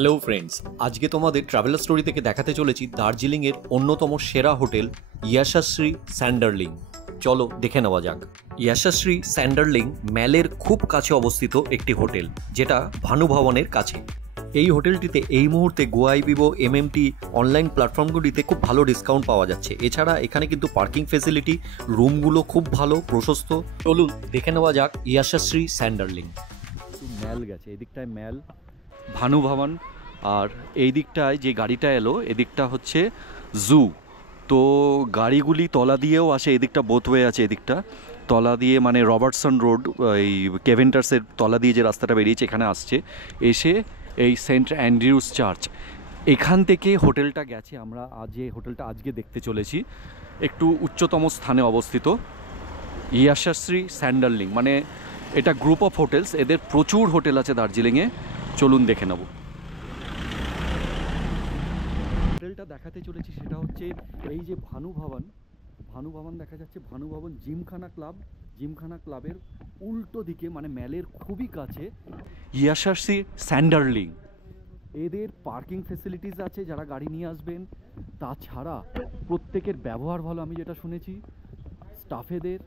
Hello friends, আজকে তোমাদের traveller story থেকে দেখাতে চলেছি দার্জিলিংয়ের অন্যতম সেরা হোটেল ইয়াশাশ্রী স্যান্ডারলিং। চলো দেখে নেওয়া যাক। ইয়াশাশ্রী স্যান্ডারলিং ম্যালের খুব কাছে অবস্থিত একটি হোটেল, যেটা ভানু ভবনের কাছে। এই হোটেলটিতে এই মুহূর্তে গোআইবিবো এমএমটি অনলাইন প্ল্যাটফর্মগুলিতে খুব ভালো ডিসকাউন্ট পাওয়া যাচ্ছে। এছাড়া এখানে কিন্তু পার্কিং ফেসিলিটি, রুমগুলো খুব ভালো, প্রশস্ত। চলুন দেখে নেওয়া যাক ইয়াশাশ্রী স্যান্ডারলিং। ম্যাল গেছে, এদিকটায় ম্যাল, ভানু ভবন, আর এই দিকটায় যে গাড়িটা এলো এদিকটা হচ্ছে জু। তো গাড়িগুলি তলা দিয়েও আসে, এদিকটা বোথওয়ে আছে, এদিকটা তলা দিয়ে মানে রবার্টসন রোড, এই কেভেন্টার্সের তলা দিয়ে যে রাস্তাটা বেরিয়েছে এখানে আসছে, এসে এই সেন্ট অ্যান্ড্রিউস চার্চ, এখান থেকে হোটেলটা গেছে। আমরা যে হোটেলটা আজকে দেখতে চলেছি একটু উচ্চতম স্থানে অবস্থিত, ইয়াশাশ্রী স্যান্ডারলিং। মানে এটা গ্রুপ অফ হোটেলস, এদের প্রচুর হোটেল আছে দার্জিলিংয়ে। চলুন দেখে নেব। হোটেলটা দেখাতে চলেছি সেটা হচ্ছে এই যে ভানু ভবন দেখা যাচ্ছে। ভানু ভবন জিমখানা ক্লাবের উল্টো দিকে, মানে ম্যালের খুবই কাছে ইয়াশাশ্রী স্যান্ডারলিং। এদের পার্কিং ফেসিলিটিস আছে যারা গাড়ি নিয়ে আসবেন। তাছাড়া প্রত্যেকের ব্যবহার ভালো, আমি যেটা শুনেছি স্টাফেদের,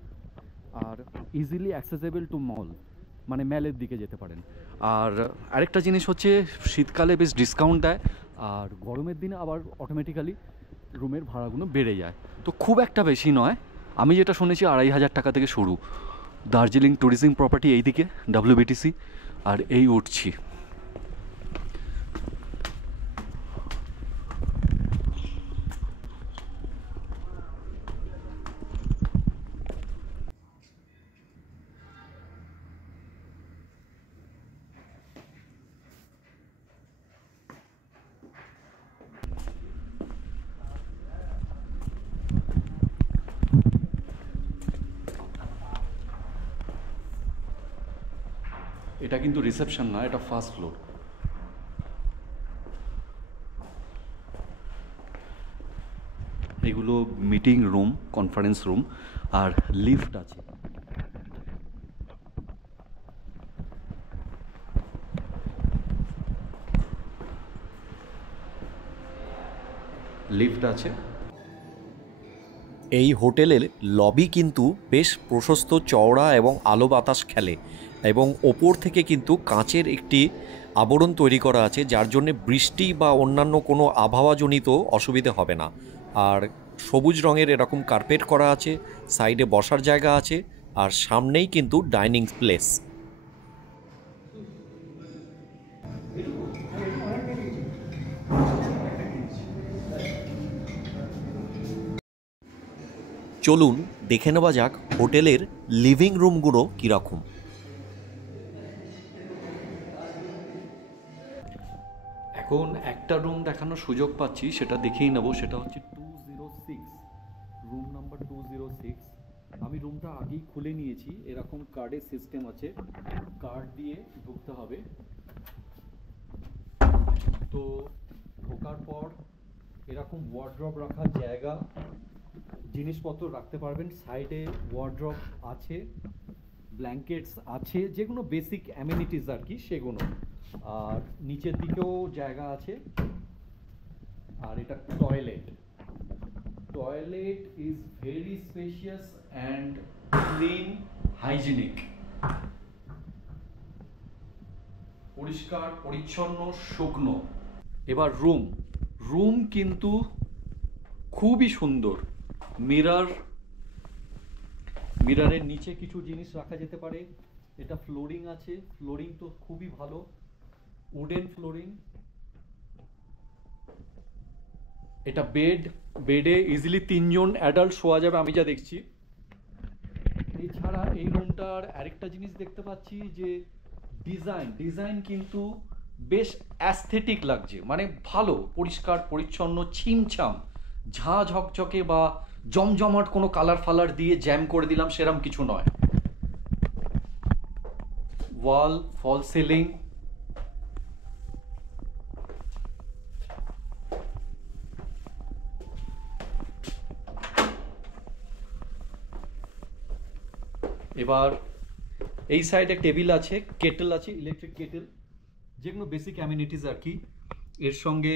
আর ইজিলি অ্যাক্সেসেবল টু মল, মানে ম্যালের দিকে যেতে পারেন। আর আরেকটা জিনিস হচ্ছে শীতকালে বেশ ডিসকাউন্ট দেয়, আর গরমের দিনে আবার অটোমেটিক্যালি রুমের ভাড়াগুলো বেড়ে যায়। তো খুব একটা বেশি নয়, আমি যেটা শুনেছি 2,500 টাকা থেকে শুরু। দার্জিলিং ট্যুরিজম প্রপার্টি এইদিকে WBTC, আর এই উঠছি। এটা কিন্তু রিসেপশন না, এটা ফার্স্ট ফ্লোর। এগুলো মিটিং রুম, কনফারেন্স রুম, আর লিফট আছে। এই হোটেলের লবি কিন্তু বেশ প্রশস্ত, চওড়া এবং আলো বাতাস খেলে, এবং ওপর থেকে কিন্তু কাঁচের একটি আবরণ তৈরি করা আছে, যার জন্য বৃষ্টি বা অন্যান্য কোনো আবহাওয়াজনিত অসুবিধে হবে না। আর সবুজ রঙের এরকম কার্পেট করা আছে, সাইডে বসার জায়গা আছে, আর সামনেই কিন্তু ডাইনিং প্লেস। চলুন দেখে নেওয়া যাক হোটেলের লিভিং রুমগুলো কীরকম। এখন একটা রুম দেখানোর সুযোগ পাচ্ছি, সেটা দেখেই নেব। সেটা হচ্ছে 206, রুম নাম্বার 206। আমি রুমটা আগেই খুলে নিয়েছি। এরকম কার্ডের সিস্টেম আছে, কার্ড দিয়ে ঢুকতে হবে। তো ঢোকার পর এরকম ওয়ার্ড্রপ রাখার জায়গা, জিনিসপত্র রাখতে পারবেন। সাইডে ওয়ার্ড্রপ আছে, ব্ল্যাঙ্কেটস আছে, যেগুলো বেসিক অ্যামিনিটিস আর কি সেগুলো। আর নিচের দিকেও জায়গা আছে। আর এটা toilet is very spacious and clean, hygienic, পরিষ্কার পরিচ্ছন্ন, শুকনো। এবার রুম কিন্তু খুবই সুন্দর। মিররের নিচে কিছু জিনিস রাখা যেতে পারে। এটা ফ্লোরিং আছে, ফ্লোরিং তো খুবই ভালো, উডেন ফ্লোরিং। এটা বেডে ইজিলি 3 জন অ্যাডাল্ট শোয়া যাবে, আমি যা দেখছি। এছাড়া এই রুমটার আরেকটা জিনিস দেখতে পাচ্ছি যে ডিজাইন কিন্তু বেশ অ্যাস্থেটিক লাগছে, মানে ভালো, পরিষ্কার পরিচ্ছন্ন, ছিমছাম, ঝাঁ ঝকঝকে বা জমজমাট কোনো কালার ফালার দিয়ে জ্যাম করে দিলাম সেরম কিছু নয়। ওয়াল, ফল সিলিং, এবার এই সাইডে টেবিল আছে, কেটেল আছে, ইলেকট্রিক কেটেল, যেগুলো বেসিক অ্যামিনিটিস আর কি। এর সঙ্গে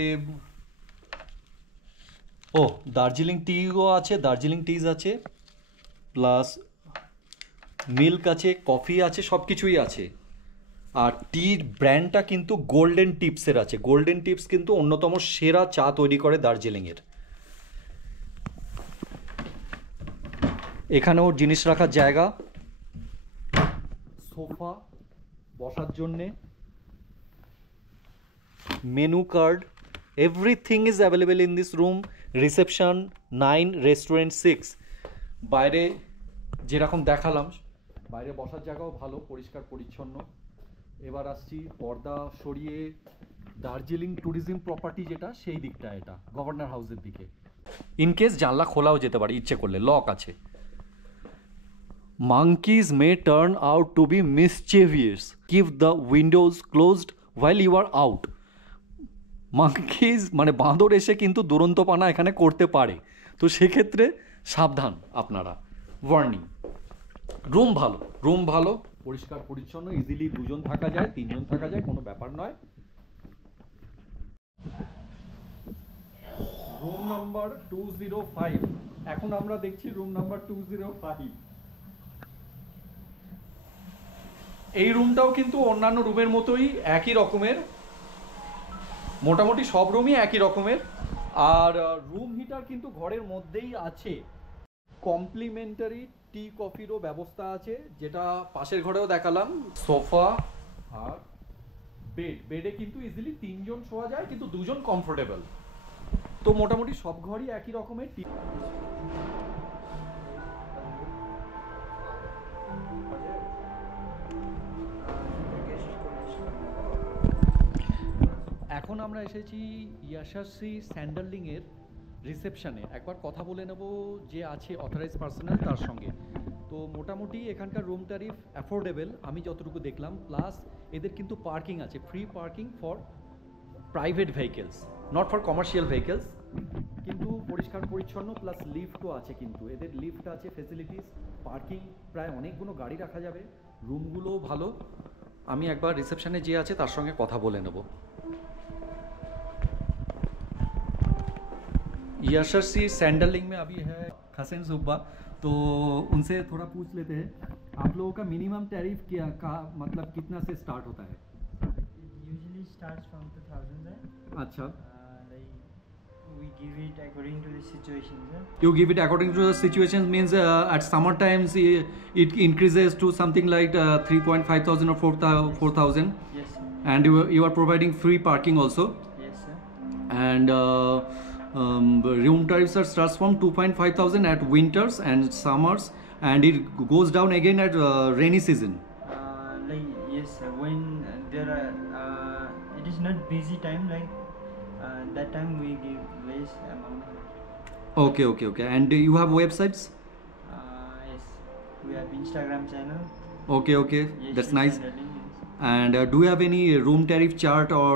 ও দার্জিলিং টিও আছে, দার্জিলিং টিজ আছে, প্লাস মিল্ক আছে, কফি আছে, সব কিছুই আছে। আর টির ব্র্যান্ডটা কিন্তু গোল্ডেন টিপসের আছে। গোল্ডেন টিপস কিন্তু অন্যতম সেরা চা তৈরি করে দার্জিলিংয়ের। এখানেও জিনিস রাখার জায়গা, সোফা বসার জন্যে, menu card, everything is available in this room. Reception 9, restaurant 6। বাইরে যেরকম দেখালাম, বাইরে বসার জায়গাও ভালো, পরিষ্কার পরিচ্ছন্ন। এবার আসছি পর্দা সরিয়ে দার্জিলিং ট্যুরিজম প্রপার্টি যেটা, সেই দিকটা, এটা গভর্নর হাউসের দিকে। ইনকেস জানলা খোলাও যেতে পারে ইচ্ছে করলে, লক আছে। Monkeys may turn out to be mischievous. Keep the windows closed while you are out. Monkeys মানে বাঁদর এসে কিন্তু দুরন্তপানা এখানে করতে পারে, তো সেক্ষেত্রে সাবধান আপনারা, ওয়ার্নিং। রুম ভালো, রুম ভালো, পরিষ্কার পরিচ্ছন্ন, ইজিলি 2 জন থাকা যায়, 3 জন থাকা যায়, কোনো ব্যাপার নয়। Room number 205। এখন আমরা দেখছি রুম নাম্বার 205। এই রুমটাও কিন্তু অন্যান্য রুমের মতোই একই রকমের, মোটামুটি সব রুমই একই রকমের। আর রুম হিটার কিন্তু ঘরের মধ্যেই আছে। কমপ্লিমেন্টারি টি কফিরও ব্যবস্থা আছে, যেটা পাশের ঘরেও দেখালাম। সোফা আর বেডে কিন্তু ইজিলি 3 জন শোয়া যায়, কিন্তু 2 জন কমফোর্টেবল। তো মোটামুটি সব ঘরই একই রকমের। এখন আমরা এসেছি ইয়াশাশ্রী স্যান্ডারলিংয়ের রিসেপশনে। একবার কথা বলে নেব যে আছে অথরাইজ পার্সোনাল, তার সঙ্গে। তো মোটামুটি এখানকার রুম ট্যারিফ অ্যাফোর্ডেবল আমি যতটুকু দেখলাম, প্লাস এদের কিন্তু পার্কিং আছে, free parking for private vehicles, not for commercial vehicles. কিন্তু পরিষ্কার পরিচ্ছন্ন, প্লাস লিফটও আছে, কিন্তু এদের লিফট আছে, ফেসিলিটিস, পার্কিং, প্রায় অনেকগুলো গাড়ি রাখা যাবে। রুমগুলোও ভালো। আমি একবার রিসেপশনে যে আছে তার সঙ্গে কথা বলে নেব। यशस्वी सैंडलिंग में अभी है हसन सुब्बा, तो उनसे थोड़ा पूछ लेते हैं, आप लोगों का मिनिमम टैरिफ क्या का मतलब कितना से स्टार्ट होता है? Usually starts from 2000. अच्छा, Like we give it according to the situation. you give it according to the situation, means at summer times it increases to something like 3.5 thousand or 4,000, Yes, sir. and you are providing free parking also, Yes, sir. and room tariffs are starts from 2.5 thousand at winters and summers, and it goes down again at rainy season. Like yes, sir. When there are, it is not busy time. Like that time we give less amount. Okay, and you have websites? Yes, we have Instagram channel. Okay, Yes, that's yes, nice. Sandali, yes. And do you have any room tariff chart or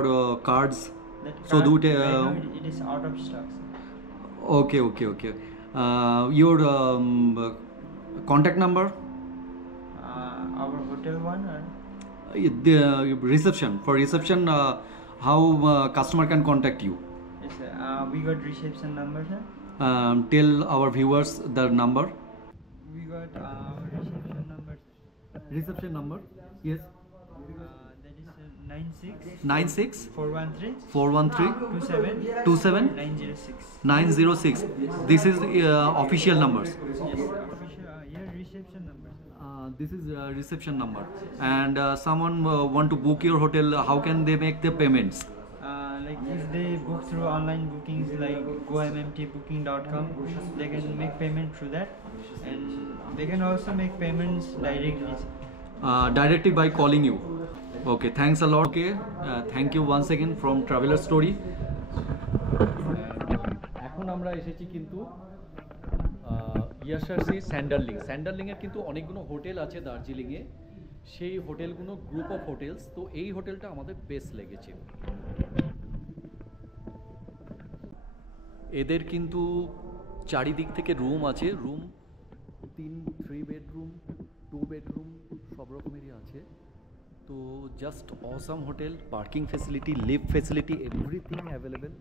cards? That So card, do right now it is out of stock, sir. Okay. Your contact number? Our hotel one or The reception. For reception, how customer can contact you? yes, sir. We got reception number, sir. Tell our viewers the number. We got our reception number, sir. Reception number? Yes. That is 96 96 413 413 27 27 906. 906. This is official numbers. Yes, official. Yeah, reception number, sir. This is reception number. And someone want to book your hotel, how can they make the payments? Like if they book through online bookings like gommtbooking.com, they can make payment through that, and they can also make payments directly. Directly by calling you. Okay, thanks a lot. Okay, thank you once again from Traveler Story. এখন আমরা এসেছি কিন্তু ইয়াশাশ্রী স্যান্ডারলিংয়ের কিন্তু অনেকগুলো hotel আছে দার্জিলিংয়ে, সেই হোটেলগুলো group of hotels. তো এই হোটেলটা আমাদের বেস্ট লেগেছে। এদের কিন্তু চারিদিক থেকে রুম আছে, রুম 3 বেডরুম 2 বেডরুম সব রকমেরই আছে। तो just awesome hotel, parking facility, lift facility, everything available.